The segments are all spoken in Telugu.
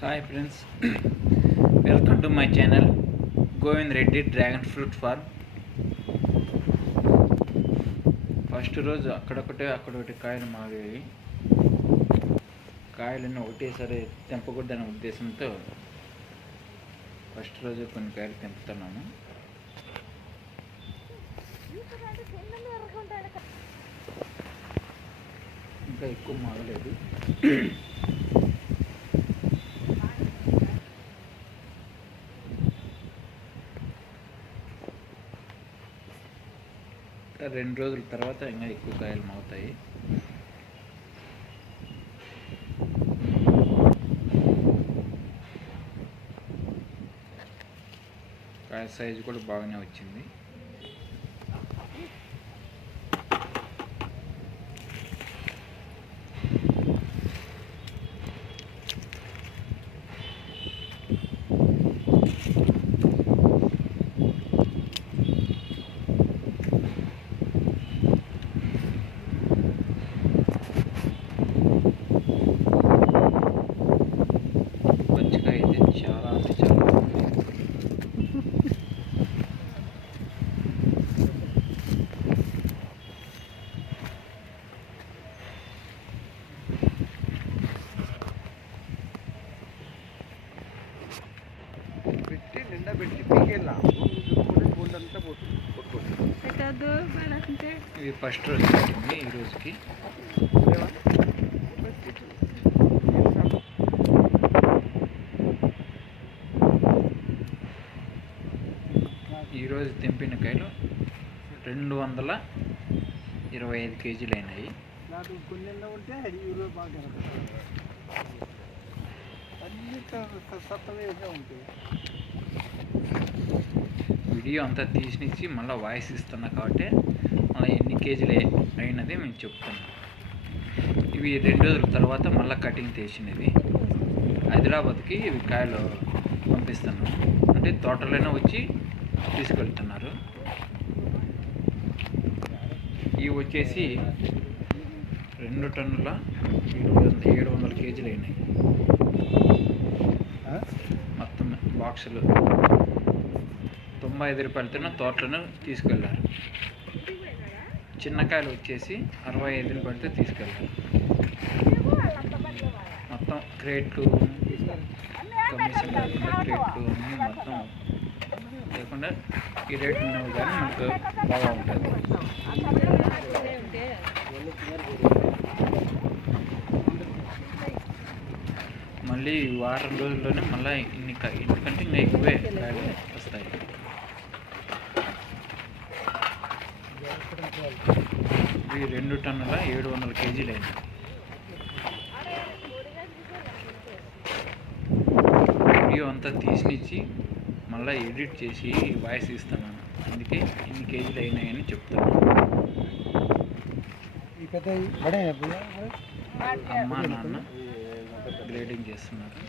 Hi friends welcome to my channel Govind Reddy dragon fruit farm first రోజు అక్కడొకటే అక్కడొకటి కాయలు మాగేవి కాయలను ఒకటేసారి తెంపకూడదనే ఉద్దేశంతో ఫస్ట్ రోజు కొన్ని కాయలు తెంపుతున్నాము. ఇంకా ఎక్కువ మాగలేదు. రెండు రోజుల తర్వాత ఇంకా ఎక్కువ కాయలు మాగుతాయి కాయ సైజు కూడా బాగానే వచ్చింది. పెట్టి నిండా పెట్టి పీకెళ్ళా పోతుంది కొట్టుకోండి. పెట్టద్దు అంటే ఇది ఫస్ట్ రోజు పెట్టింది ఈ రోజుకి. ఈరోజు తెంపిన కాయలు రెండు వందల ఇరవై ఐదు కేజీలు అయినాయి. నాకు కొన్ని ఉంటే ఈరోజు బాగా. వీడియో అంతా తీసినిచ్చి మళ్ళీ వాయిస్ ఇస్తున్నా కాబట్టి మళ్ళీ ఎన్ని కేజీలు అయినది మేము చెప్తున్నాం. ఇవి రెండు రోజుల తర్వాత మళ్ళీ కటింగ్ తీసినవి హైదరాబాద్కి ఇవి కాయలు పంపిస్తున్నాం అంటే తోటలోనే వచ్చి తీసుకెళ్తున్నారు. ఇవి వచ్చేసి రెండు టన్నుల ఏడు వందల ఏడు వందల కేజీలు అయినాయి మొత్తం బాక్సులు. తొంభై ఐదు రూపాయలతో తోటలను తీసుకెళ్ళారు చిన్నకాయలు వచ్చేసి అరవై ఐదు రూపాయలతో తీసుకెళ్ళారు మొత్తం క్రేట్లు కమిషన్ లేకుండా క్రేట్లు అన్నీ మొత్తం లేకుండా ఈ రేట్ ఉన్నవి కానీ మనకు బాగా ఉంటుంది మళ్ళీ వారం రోజుల్లోనే మళ్ళీ ఇన్ని ఇంతకంటే ఇంకా ఎక్కువే వస్తాయి. ఇవి రెండు టన్నుల ఏడు వందల కేజీలు అయినాయి. వీడియో అంతా తీసినిచ్చి మళ్ళీ ఎడిట్ చేసి వాయిస్ ఇస్తున్నాను. అందుకే ఇన్ని కేజీలు అయినాయని చెప్తాను అమ్మ నాన్న. గ్రేడింగ్ చేస్తున్నారు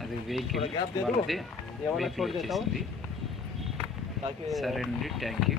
అది వెహికల్ సరే అండి థ్యాంక్ యూ